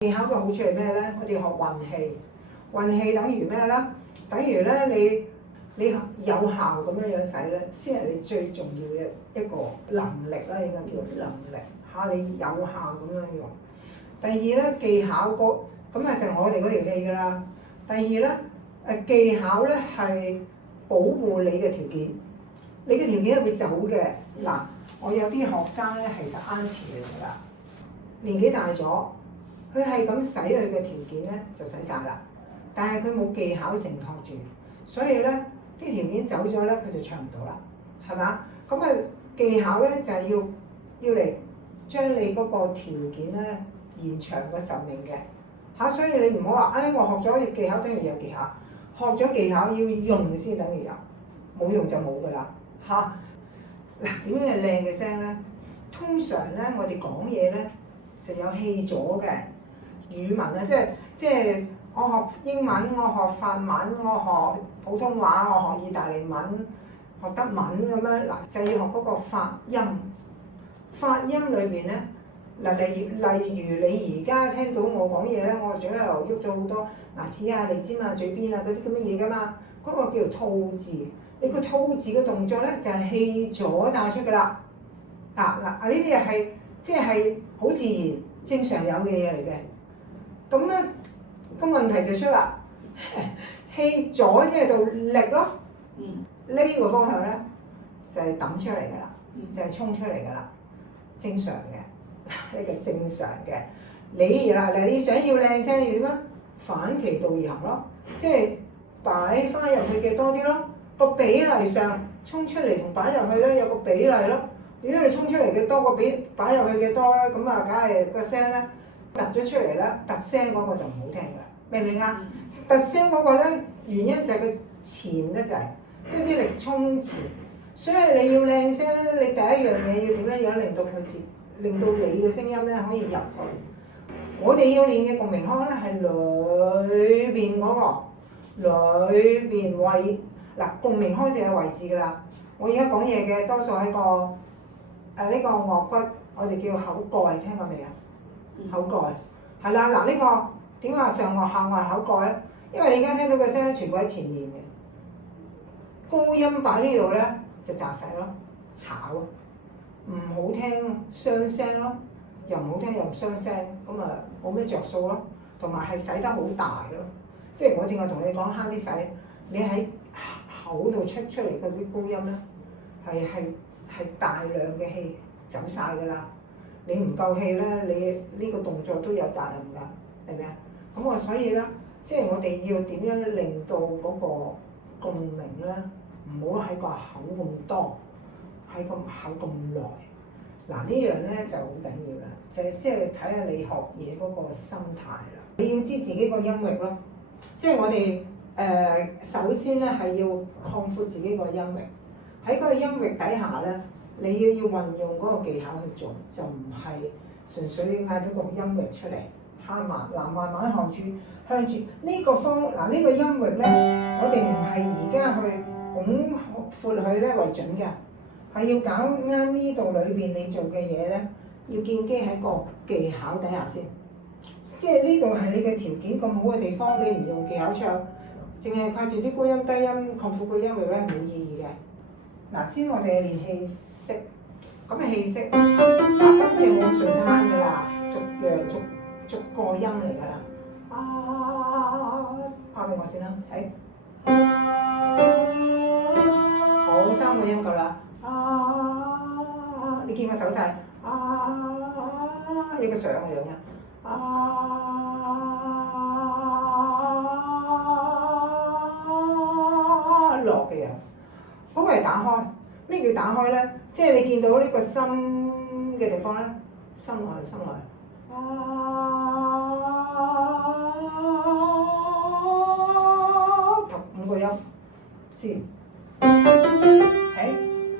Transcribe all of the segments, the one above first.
技巧嘅好處係咩咧？我哋學運氣，運氣等於咩咧？等於咧你有效咁樣使咧，先係你最重要嘅一個能力啦，應該叫能力嚇，你有效咁樣用。第二咧技巧咁啊就係我哋嗰條氣㗎啦。第二咧技巧咧係保護你嘅條件，你嘅條件係會走嘅。嗱，我有啲學生咧係實 auntie 嚟㗎啦，年紀大咗，佢係咁使佢嘅條件咧就使晒啦，但係佢冇技巧承托住，所以咧啲條件走咗咧佢就唱唔到啦，係嘛？咁啊技巧咧就係要嚟將你嗰個條件咧延長個壽命嘅嚇，所以你唔好話我學咗技巧等於有技巧，學咗技巧要用先等於有，冇用就冇㗎啦嚇。嗱，點樣係靚嘅聲咧？通常咧我哋講嘢咧就有氣咗嘅語文啊，即係我學英文，我學法文，我學普通話，我學意大利文，學德文咁樣嗱，就要學嗰個發音。發音裏邊咧嗱，例如你而家聽到我講嘢咧，我嘴喺度喐咗好多牙齒啊、脷尖啊、嘴邊啊嗰啲咁嘅嘢㗎嘛，嗰個叫做吐字。你個吐字嘅動作咧就係氣咗帶出㗎啦。嗱呢啲嘢係即係好自然正常有嘅嘢嚟嘅。咁咧個問題就出啦，氣咗即係到力咯。呢個方向咧就係揼出嚟㗎啦，就係衝出嚟㗎啦，正常嘅，呢個正常嘅。你想要靚聲要點啊？反其道而行咯，即係擺翻入去嘅多啲咯。個比例上衝出嚟同擺入去咧有個比例咯。如果你衝出嚟嘅多過擺入去嘅多咧，咁啊梗係個聲咧突咗出嚟啦，突聲嗰個就唔好聽㗎啦，明唔明啊？突聲嗰個咧原因就係佢前得滯，即係啲力衝前，所以你要靚聲咧，你第一樣嘢要點樣令到你嘅聲音咧可以入去。我哋要練嘅共鳴腔咧係裏邊嗰個，裏邊位嗱共鳴腔就有位置㗎啦。我而家講嘢嘅多數喺個呢個顎骨，我哋叫口蓋，聽過未啊？口蓋係啦，嗱呢個點解話上顎下顎口蓋咧？因為你而家聽到嘅聲全部喺前面嘅，高音擺呢度咧就雜實咯，炒啊，唔好聽雙聲咯，又唔好聽又唔雙聲，咁啊冇咩着數咯，同埋係使得好大咯，即係我淨係同你講慳啲使，你喺口度出嚟嗰啲高音咧係大量嘅氣走晒㗎啦，你唔夠氣咧，你呢個動作都有責任㗎，係咪啊？咁啊，所以咧，即係我哋要點樣令到嗰個共鳴咧，唔好喺個口咁多，喺個口咁耐。嗱呢樣咧就好緊要啦，即係睇下你學嘢嗰個心態啦。你要知自己個音域咯，即係我哋首先咧係要擴闊自己個音域。喺嗰個音域底下咧，你要運用嗰個技巧去做，就唔係純粹嗌到個音域出嚟。慢慢向住呢個方嗱呢個音域咧，我哋唔係而家去拱闊佢咧為準嘅，係要搞啱呢度裏邊你做嘅嘢咧，要建基喺個技巧底下先。即係呢度係你嘅條件咁好嘅地方，你唔用技巧唱，淨係靠住啲高音低音擴闊個音域咧，冇意義嘅。嗱，先我哋練氣息，咁嘅氣息，嗱今次冇順攤㗎啦，逐個音嚟㗎啦。俾我先啦，好3個音夠啦。你見我手勢，一個上嘅樣嘅，落嘅樣。嗰個係打開，咩叫打開咧？即係你見到呢個心嘅地方咧，心落去，5個音先，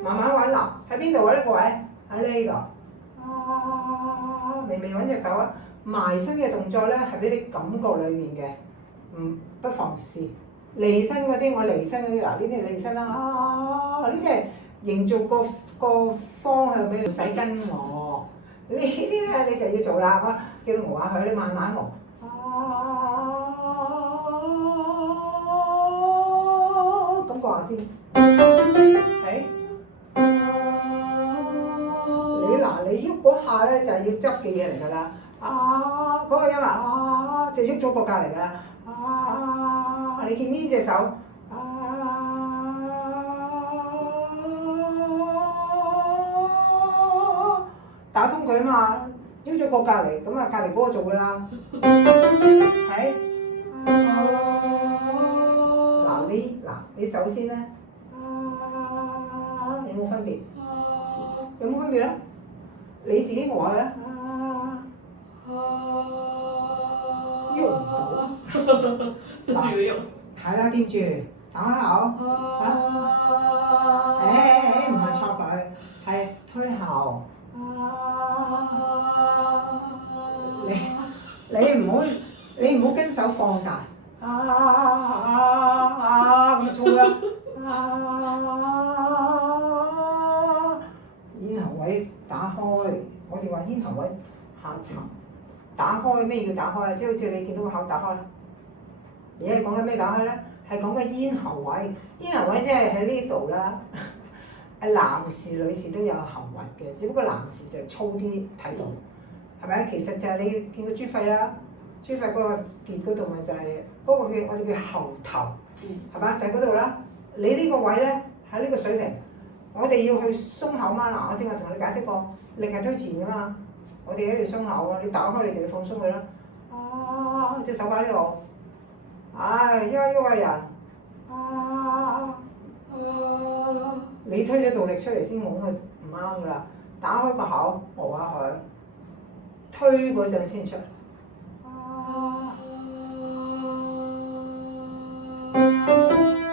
慢慢揾啦，喺邊度啊？呢個位喺呢度，微微揾隻手啊，埋身嘅動作咧係俾你感覺裡面嘅，不妨試。離身嗰啲，我離身嗰啲，嗱呢啲係離身啦，呢啲係營造個方向俾你，唔使跟我，呢啲咧你就要做啦，叫你熬下佢，你慢慢熬。咁講下先。係。你喐嗰下咧就係要執嘅嘢嚟㗎啦。嗰個音就喐咗個隔離㗎啦。你見呢隻手？打通佢啊嘛，喐咗個隔離，咁隔離嗰個做㗎啦。係。你首先咧，有冇分別？有冇分別咧？你自己話咧，喐唔到。跟住佢喐。係啦，掂住，打開口。唔係戳佢，係推喉。你唔好跟手放大。咁粗啦。咽喉位打開，我哋話咽喉位下沉，打開咩叫打開啊？即係好似你見到個口打開，而家講緊咩打開咧？係講緊咽喉位，咽喉位即係喺呢度啦。男士女士都有喉核嘅，只不過男士就粗啲睇到，係咪？其實就係你見個豬肺啦，豬肺嗰個結嗰度咪就係嗰個我哋叫喉頭，係嘛？就係嗰度啦。你呢個位咧喺呢個水平。我哋要去鬆口嘛嗱，我正話同你解釋過，力係推前㗎嘛，我哋喺度鬆口啊，你打開你就要放鬆佢啦。隻手擺呢度，喐一喐個人，你推咗動力出嚟先拱佢唔啱㗎啦，打開個口熬下佢，推嗰陣先出。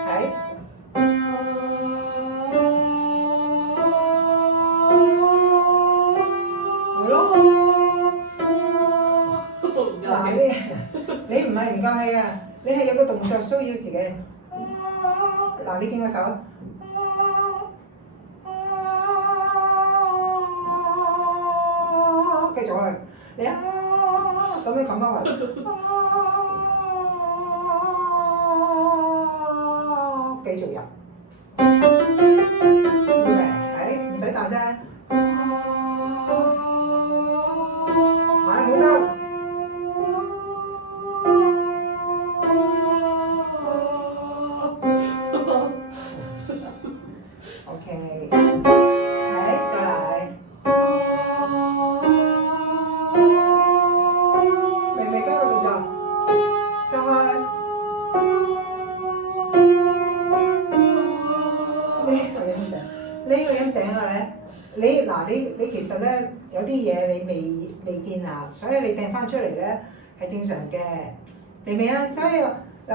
係。你唔係唔夠氣啊！你係有個動作需要自己。你見個手，繼續去，你咁樣冚翻嚟，繼續入。唔使大聲，冇鳩。OK， 再嚟。明唔明嗰個動作？再開。呢個音頂啊你其實咧有啲嘢你未見啊，所以你掟翻出嚟咧係正常嘅，明唔明啊？所以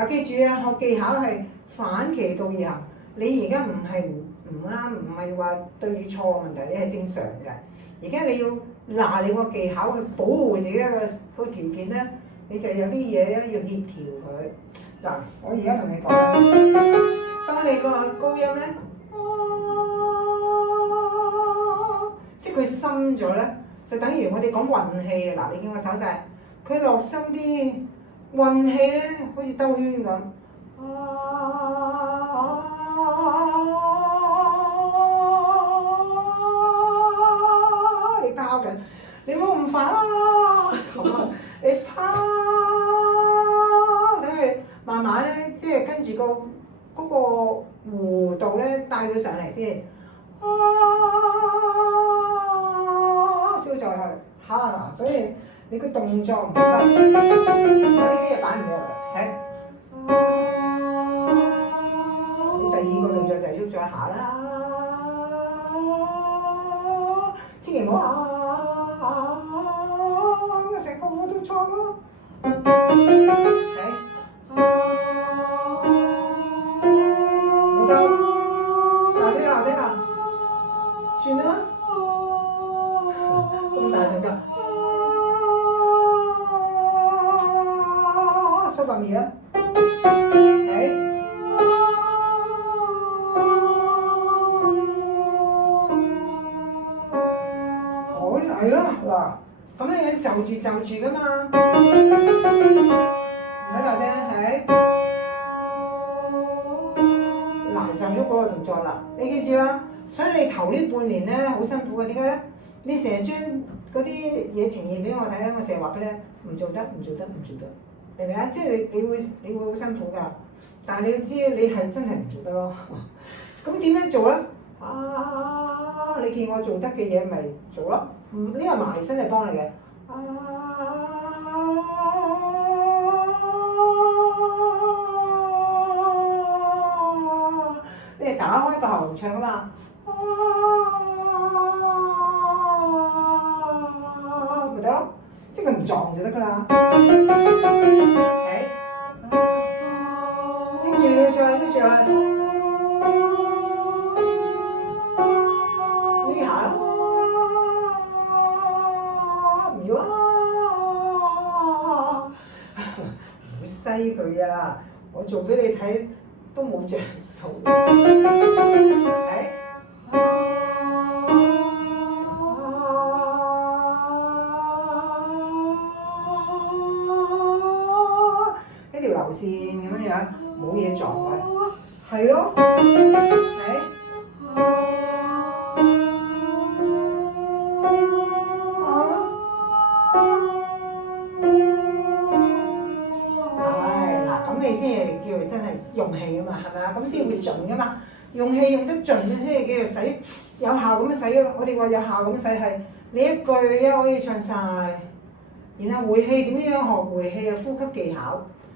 記住啊，學技巧係反其道而行。你而家唔係唔啱，唔係話對與錯嘅問題，你係正常嘅。而家你要拿你個技巧去保護自己個條件咧，你就有啲嘢咧要協調佢。我而家同你講啦，當你個高音咧，即係佢深咗咧，就等於我哋講運氣啊！你見我手勢，佢落深啲，運氣咧好似兜圈咁。你拋緊，你冇咁快咁啊！你拋，等佢慢慢咧，即係跟住嗰個弧度咧帶佢上嚟先。燒再去，所以你個動作唔得，我呢啲嘢擺唔入嚟，係。你第二個動作就喐咗一下啦，千祈唔好成個我都錯咯，係。冇夠，聽下，算啦。咁大動作，收塊面啊！好啦，係咯，嗱，咁樣樣就住噶嘛，唔使大聲係，嗱就咗嗰個動作啦，你記住啦。所以你頭呢半年咧好辛苦嘅，點解咧？你成日將嗰啲嘢呈現俾我睇咧，我成日話俾你唔做得，明唔明啊？即係你會好辛苦㗎，但係你要知你係真係唔做得咯。咁點樣做咧？你見我做得嘅嘢咪做咯，呢個埋身係幫你嘅。你係打開個喉嚨唱㗎嘛？咪得咯，即係佢唔撞就得㗎啦。拎住你唱，拎住佢，呢下咯，唔要啊！唔好西佢啊！我做俾你睇都冇着數。一條流線咁樣樣，冇嘢撞佢，係咯，嗱，咁你先係叫做真係用氣啊嘛，係咪啊？咁先會盡噶嘛，用氣用得盡先係叫做使有效咁樣使咯。我哋話有效咁樣使係你一句可以唱晒，然後回氣點樣學回氣啊？呼吸技巧。